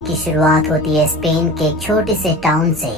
की शुरुआत होती है स्पेन के एक छोटे से टाउन से,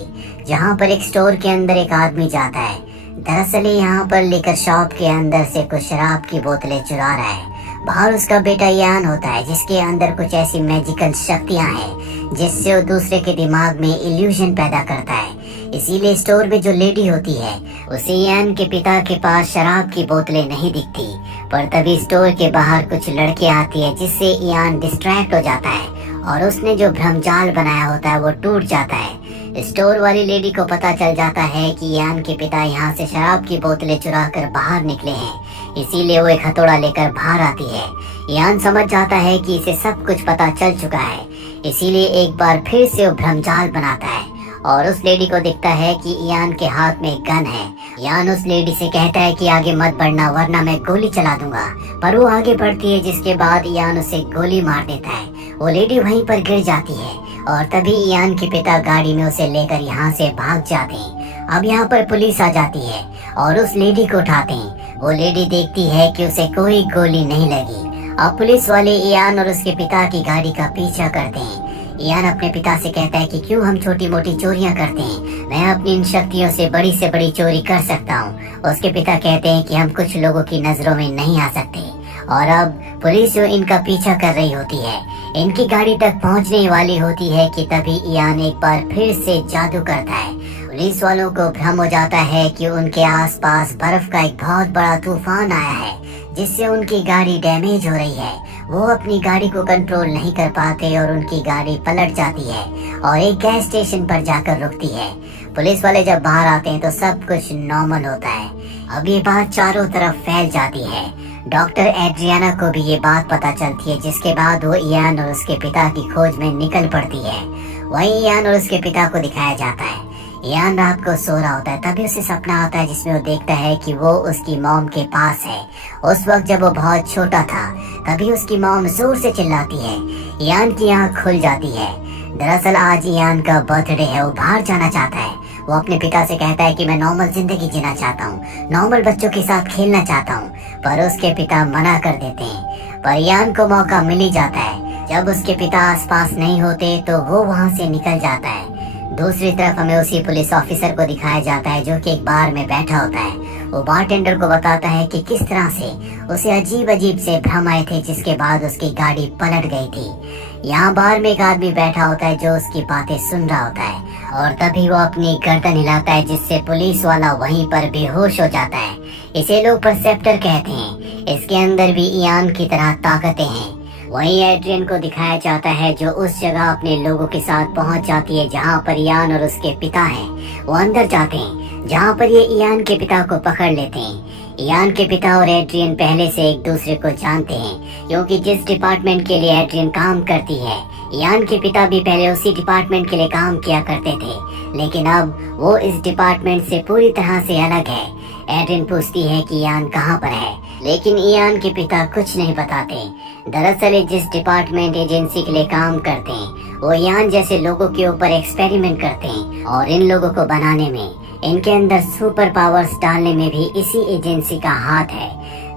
जहां पर एक स्टोर के अंदर एक आदमी जाता है। दरअसल यहाँ पर लिकर शॉप के अंदर से कुछ शराब की बोतलें चुरा रहा है। बाहर उसका बेटा यान होता है, जिसके अंदर कुछ ऐसी मैजिकल शक्तियां हैं जिससे वो दूसरे के दिमाग में इल्यूजन पैदा करता है। इसीलिए स्टोर में जो लेडी होती है उसे यान के पिता के पास शराब की बोतलें नहीं दिखती, पर तभी स्टोर के बाहर कुछ लड़के आती है, जिससे यान डिस्ट्रैक्ट हो जाता है और उसने जो भ्रमजाल बनाया होता है वो टूट जाता है। स्टोर वाली लेडी को पता चल जाता है कि यान के पिता यहाँ से शराब की बोतलें चुरा कर बाहर निकले हैं, इसीलिए वो एक हथौड़ा लेकर बाहर आती है। यान समझ जाता है कि इसे सब कुछ पता चल चुका है, इसीलिए एक बार फिर से वो भ्रमजाल बनाता है और उस लेडी को दिखता है कि यान के हाथ में एक गन है। यान उस लेडी से कहता है कि आगे मत बढ़ना वरना मैं गोली चला दूंगा, पर वो आगे बढ़ती है, जिसके बाद यान उसे गोली मार देता है। वो लेडी वहीं पर गिर जाती है और तभी यान के पिता गाड़ी में उसे लेकर यहाँ से भाग जाते हैं। अब यहाँ पर पुलिस आ जाती है और उस लेडी को उठाते हैं। वो लेडी देखती है कि उसे कोई गोली नहीं लगी। अब पुलिस वाले यान और उसके पिता की गाड़ी का पीछा करते हैं। यान अपने पिता से कहता है कि क्यों हम छोटी मोटी चोरियां करते हैं, मैं अपनी इन शक्तियों से बड़ी चोरी कर सकता हूँ। उसके पिता कहते हैं कि हम कुछ लोगों की नजरों में नहीं आ सकते। और अब पुलिस जो इनका पीछा कर रही होती है, इनकी गाड़ी तक पहुँचने वाली होती है कि तभी यान एक बार फिर से जादू करता है। पुलिस वालों को भ्रम हो जाता है कि उनके आसपास बर्फ का एक बहुत बड़ा तूफान आया है, जिससे उनकी गाड़ी डैमेज हो रही है। वो अपनी गाड़ी को कंट्रोल नहीं कर पाते और उनकी गाड़ी पलट जाती है और एक गैस स्टेशन पर जाकर रुकती है। पुलिस वाले जब बाहर आते हैं तो सब कुछ नॉर्मल होता है। अब ये बात चारों तरफ फैल जाती है। डॉक्टर एड्रियाना को भी ये बात पता चलती है, जिसके बाद वो यान और उसके पिता की खोज में निकल पड़ती है। वहीं यान और उसके पिता को दिखाया जाता है। यान रात को सो रहा होता है, तभी उसे सपना आता है जिसमें वो देखता है कि वो उसकी मॉम के पास है। उस वक्त जब वो बहुत छोटा था, तभी उसकी मॉम जोर से चिल्लाती है। यान की आंख खुल जाती है। दरअसल आज यान का बर्थडे है, वो बाहर जाना चाहता है। वो अपने पिता से कहता है कि मैं नॉर्मल जिंदगी जीना चाहता हूँ, नॉर्मल बच्चों के साथ खेलना चाहता हूँ, पर उसके पिता मना कर देते हैं। पर यान को मौका मिल ही जाता है। जब उसके पिता आसपास नहीं होते तो वो वहाँ से निकल जाता है। दूसरी तरफ हमें उसी पुलिस ऑफिसर को दिखाया जाता है, जो कि एक बार में बैठा होता है। वो बारटेंडर को बताता है कि किस तरह से उसे अजीब से भ्रम आए थे, जिसके बाद उसकी गाड़ी पलट गई थी। यहाँ बार में एक आदमी बैठा होता है जो उसकी बातें सुन रहा होता है और तभी वो अपनी गर्दन हिलाता है, जिससे पुलिस वाला वहीं पर बेहोश हो जाता है। इसे लोग परसेप्टर कहते हैं। इसके अंदर भी यान की तरह ताकतें हैं। वहीं एड्रियन को दिखाया जाता है, जो उस जगह अपने लोगों के साथ पहुंच जाती है जहां पर यान और उसके पिता हैं। वो अंदर जाते हैं, जहां पर ये यान के पिता को पकड़ लेते हैं। यान के पिता और एड्रियन पहले से एक दूसरे को जानते हैं, क्योंकि जिस डिपार्टमेंट के लिए एड्रियन काम करती है, यान के पिता भी पहले उसी डिपार्टमेंट के लिए काम किया करते थे, लेकिन अब वो इस डिपार्टमेंट से पूरी तरह से अलग है। एड्रियन पूछती है कि यान कहाँ पर है, लेकिन यान के पिता कुछ नहीं बताते। दरअसल जिस डिपार्टमेंट एजेंसी के लिए काम करते हैं, वो यान जैसे लोगों के ऊपर एक्सपेरिमेंट करते हैं और इन लोगों को बनाने में, इनके अंदर सुपर पावर्स डालने में भी इसी एजेंसी का हाथ है।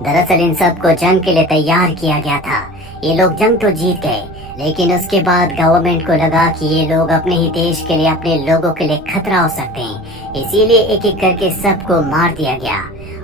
दरअसल इन सबको जंग के लिए तैयार किया गया था। ये लोग जंग तो जीत गए, लेकिन उसके बाद गवर्नमेंट को लगा कि ये लोग अपने ही देश के लिए, अपने लोगों के लिए खतरा हो सकते हैं, इसीलिए एक एक करके सबको मार दिया गया।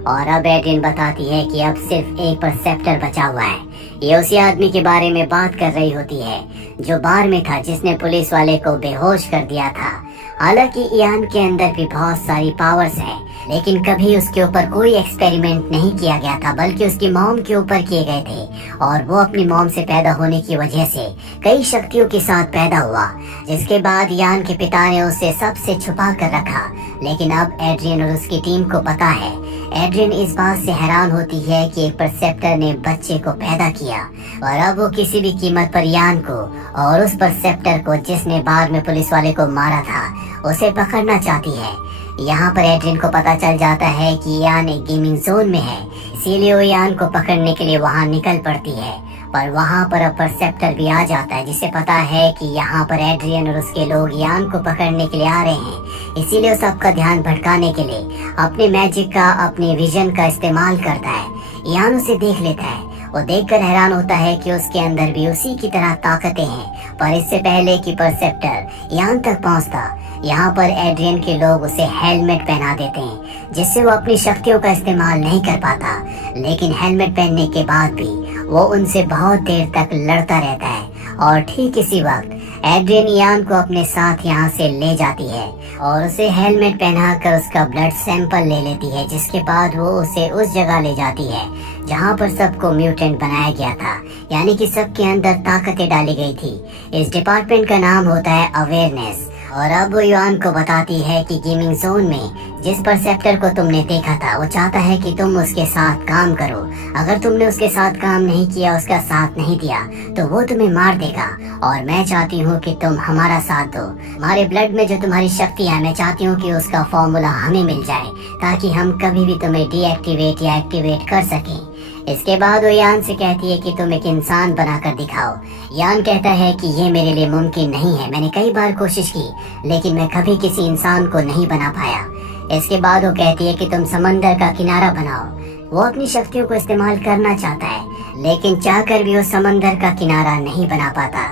और अब एड्रियन बताती है कि अब सिर्फ एक परसेप्टर बचा हुआ है। ये उसी आदमी के बारे में बात कर रही होती है जो बार में था, जिसने पुलिस वाले को बेहोश कर दिया था। हालांकि यान के अंदर भी बहुत सारी पावर्स है, लेकिन कभी उसके ऊपर कोई एक्सपेरिमेंट नहीं किया गया था, बल्कि उसकी मॉम के ऊपर किए गए थे। और वो अपनी मॉम से पैदा होने की वजह से कई शक्तियों के साथ पैदा हुआ, जिसके बाद यान के पिता ने उसे सबसे छुपा कर रखा। लेकिन अब एड्रियन और उसकी टीम को पता है। एड्रियन इस बात से हैरान होती है कि एक परसेप्टर ने बच्चे को पैदा किया और अब वो किसी भी कीमत पर यान को और उस परसेप्टर को, जिसने बाद में पुलिस वाले को मारा था, उसे पकड़ना चाहती है। यहाँ पर एड्रियन को पता चल जाता है कि यान एक गेमिंग जोन में है, इसीलिए वो यान को पकड़ने के लिए वहाँ निकल पड़ती है। पर वहाँ पर अब परसेप्टर भी आ जाता है, जिसे पता है कि यहाँ पर एड्रियन और उसके लोग यान को पकड़ने के लिए आ रहे हैं, इसीलिए वो सबका ध्यान भटकाने के लिए अपने मैजिक का, अपने विजन का इस्तेमाल करता है। यान उसे देख लेता है वो देखकर हैरान होता है कि उसके अंदर भी उसी की तरह ताकतें हैं। पर इससे पहले कि परसेप्टर यान तक पहुंचता, यहाँ पर एड्रियन के लोग उसे हेलमेट पहना देते हैं जिससे वो अपनी शक्तियों का इस्तेमाल नहीं कर पाता। लेकिन हेलमेट पहनने के बाद भी वो उनसे बहुत देर तक लड़ता रहता है। और ठीक इसी वक्त एड्रियन यान को अपने साथ यहाँ से ले जाती है और उसे हेलमेट पहनाकर उसका ब्लड सैंपल ले लेती है, जिसके बाद वो उसे उस जगह ले जाती है जहाँ पर सबको म्यूटेंट बनाया गया था, यानी कि सबके अंदर ताकतें डाली गई थी। इस डिपार्टमेंट का नाम होता है अवेयरनेस। और अब वो युआन को बताती है कि गेमिंग जोन में जिस परसेप्टर को तुमने देखा था वो चाहता है कि तुम उसके साथ काम करो। अगर तुमने उसके साथ काम नहीं किया, उसका साथ नहीं दिया, तो वो तुम्हें मार देगा। और मैं चाहती हूँ कि तुम हमारा साथ दो। हमारे ब्लड में जो तुम्हारी शक्ति है, मैं चाहती हूँ कि उसका फॉर्मूला हमें मिल जाए ताकि हम कभी भी तुम्हें डीएक्टिवेट या एक्टिवेट कर सकें। इसके बाद वो यान से कहती है कि तुम एक इंसान बनाकर दिखाओ। यान कहता है कि ये मेरे लिए मुमकिन नहीं है। मैंने कई बार कोशिश की लेकिन मैं कभी किसी इंसान को नहीं बना पाया। इसके बाद वो कहती है कि तुम समंदर का किनारा बनाओ। वो अपनी शक्तियों को इस्तेमाल करना चाहता है लेकिन चाहकर भी वो समंदर का किनारा नहीं बना पाता।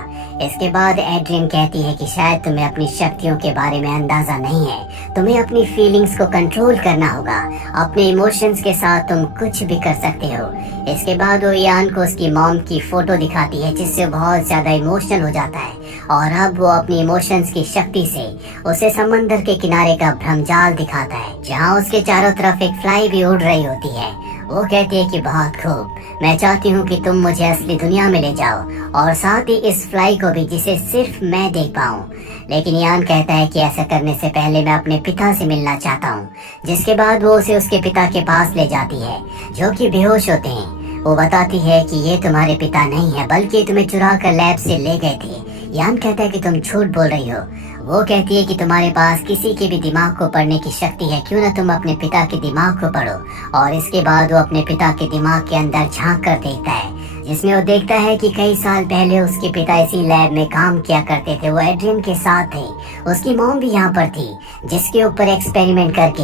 इसके बाद एड्रियन कहती है कि शायद तुम्हें अपनी शक्तियों के बारे में अंदाजा नहीं है। तुम्हें अपनी फीलिंग्स को कंट्रोल करना होगा। अपने इमोशंस के साथ तुम कुछ भी कर सकते हो। इसके बाद वो यान को उसकी मॉम की फोटो दिखाती है जिससे बहुत ज्यादा इमोशनल हो जाता है। और अब वो अपनी इमोशंस की शक्ति से उसे समंदर के किनारे का भ्रमजाल दिखाता है जहाँ उसके चारों तरफ एक फ्लाई भी उड़ रही होती है। वो कहती है कि बहुत खूब, मैं चाहती हूँ कि तुम मुझे असली दुनिया में ले जाओ और साथ ही इस फ्लाई को भी जिसे सिर्फ मैं देख पाऊँ। लेकिन यान कहता है कि ऐसा करने से पहले मैं अपने पिता से मिलना चाहता हूँ। जिसके बाद वो उसे उसके पिता के पास ले जाती है जो कि बेहोश होते हैं। वो बताती है कि ये तुम्हारे पिता नहीं है बल्कि तुम्हें चुरा कर लैब से ले गए थे। यान कहता है कि तुम झूठ बोल रही हो। वो कहती है कि तुम्हारे पास किसी के भी दिमाग को पढ़ने की शक्ति है, क्यों ना तुम अपने पिता के दिमाग को पढ़ो। और इसके बाद वो अपने पिता के दिमाग के अंदर झांक कर देखता है जिसमें वो देखता है कि कई साल पहले उसके पिता इसी लैब में काम किया करते थे। वो एड्रियन के साथ थे। उसकी मॉम भी यहाँ पर थी जिसके ऊपर एक्सपेरिमेंट करके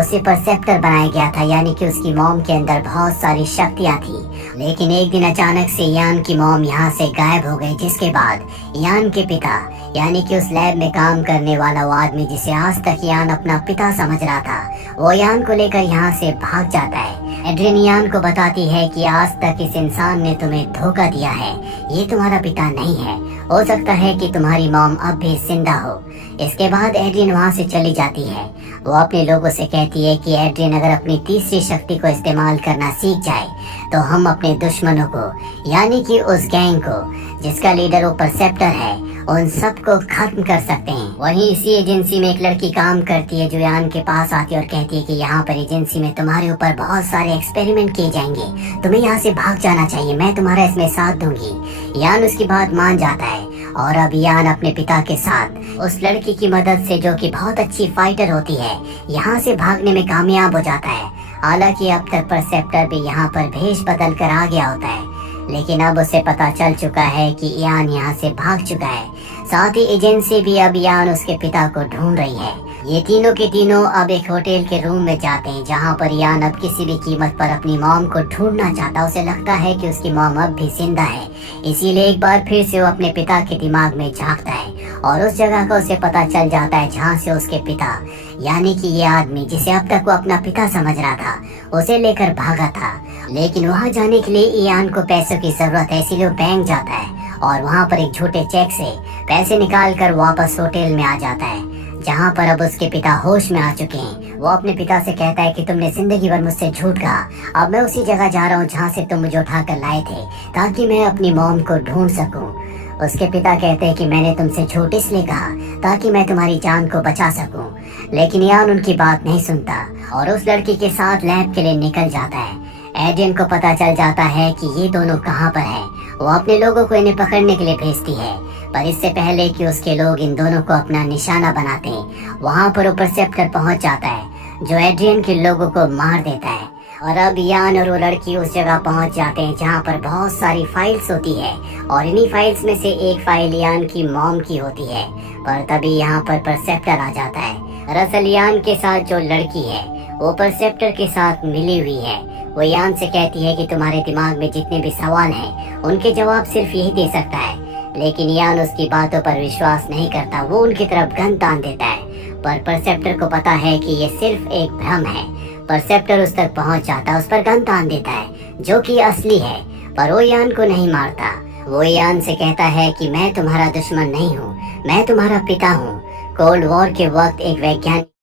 उसे परसेप्टर बनाया गया था, यानी कि उसकी मॉम के अंदर बहुत सारी शक्तियाँ थी। लेकिन एक दिन अचानक से यान की मॉम यहाँ से गायब हो गई, जिसके बाद यान के पिता यानी कि उस लैब में काम करने वाला वो आदमी जिसे आज तक यान अपना पिता समझ रहा था, वो यान को लेकर यहाँ से भाग जाता है। एड्रियन यान को बताती है कि आज तक इस इंसान ने तुम्हें धोखा दिया है, ये तुम्हारा पिता नहीं है। हो सकता है कि तुम्हारी मॉम अब भी जिंदा हो। इसके बाद एड्रियन वहाँ से चली जाती है। वो अपने लोगों से कहती है कि एड्रियन अगर अपनी तीसरी शक्ति को इस्तेमाल करना सीख जाए तो हम अपने दुश्मनों को यानी कि उस गैंग को जिसका लीडर वो परसेप्टर है उन सबको खत्म कर सकते हैं। वहीं इसी एजेंसी में एक लड़की काम करती है जो यान के पास आती है और कहती है कि यहाँ पर एजेंसी में तुम्हारे ऊपर बहुत सारे एक्सपेरिमेंट किए जाएंगे, तुम्हें यहाँ से भाग जाना चाहिए, मैं तुम्हारा इसमें साथ दूंगी। यान उसकी बात मान जाता है और अब यान अपने पिता के साथ उस लड़की की मदद से जो कि बहुत अच्छी फाइटर होती है यहाँ से भागने में कामयाब हो जाता है। हालांकि अब तक परसेप्टर भी यहाँ पर भेष बदल कर आ गया होता है, लेकिन अब उसे पता चल चुका है कि यान यहाँ से भाग चुका है। साथ ही एजेंसी भी अब यान उसके पिता को ढूंढ रही है। ये तीनों के तीनों अब एक होटल के रूम में जाते हैं जहाँ पर यान अब किसी भी कीमत पर अपनी मॉम को ढूंढना चाहता। उसे लगता है कि उसकी मॉम अब भी जिंदा है, इसीलिए एक बार फिर से वो अपने पिता के दिमाग में झांकता है और उस जगह का उसे पता चल जाता है जहाँ से उसके पिता यानी कि ये आदमी जिसे अब तक वो अपना पिता समझ रहा था उसे लेकर भागा था। लेकिन वहाँ जाने के लिए यान को पैसों की जरूरत है, इसीलिए वो बैंक जाता है और वहाँ पर एक छोटे चेक से पैसे निकाल कर वापस होटल में आ जाता है जहाँ पर अब उसके पिता होश में आ चुके हैं। वो अपने पिता से कहता है कि तुमने जिंदगी भर मुझसे झूठ कहा, अब मैं उसी जगह जा रहा हूँ जहाँ से तुम मुझे उठा कर लाए थे ताकि मैं अपनी मॉम को ढूंढ सकूं। उसके पिता कहते हैं कि मैंने तुमसे झूठ इसलिए कहा ताकि मैं तुम्हारी जान को बचा सकूं। लेकिन यान उनकी बात नहीं सुनता और उस लड़की के साथ लैब के लिए निकल जाता है। एड्रियन को पता चल जाता है कि ये दोनों कहाँ पर हैं। वो अपने लोगों को इन्हें पकड़ने के लिए भेजती है, पर इससे पहले कि उसके लोग इन दोनों को अपना निशाना बनाते हैं वहाँ पर परसेप्टर पहुँच जाता है जो एड्रियन के लोगों को मार देता है। और अब यान और वो लड़की उस जगह पहुंच जाते हैं जहाँ पर बहुत सारी फाइल्स होती है और इन्हीं फाइल्स में से एक फाइल यान की मॉम की होती है। पर तभी यहाँ पर परसेप्टर आ जाता है। दरअसल यान के साथ जो लड़की है वो परसेप्टर के साथ मिली हुई है। वो यान से कहती है कि तुम्हारे दिमाग में जितने भी सवाल हैं उनके जवाब सिर्फ यही दे सकता है, लेकिन यान उसकी बातों पर विश्वास नहीं करता। वो उनकी तरफ गन तान देता है, पर परसेप्टर को पता है कि ये सिर्फ एक भ्रम है। परसेप्टर उस तक पहुंच जाता है, उस पर गन तान देता है जो कि असली है, पर वो यान को नहीं मारता। वो यान से कहता है कि मैं तुम्हारा दुश्मन नहीं हूँ, मैं तुम्हारा पिता हूँ। कोल्ड वॉर के वक्त एक वैज्ञानिक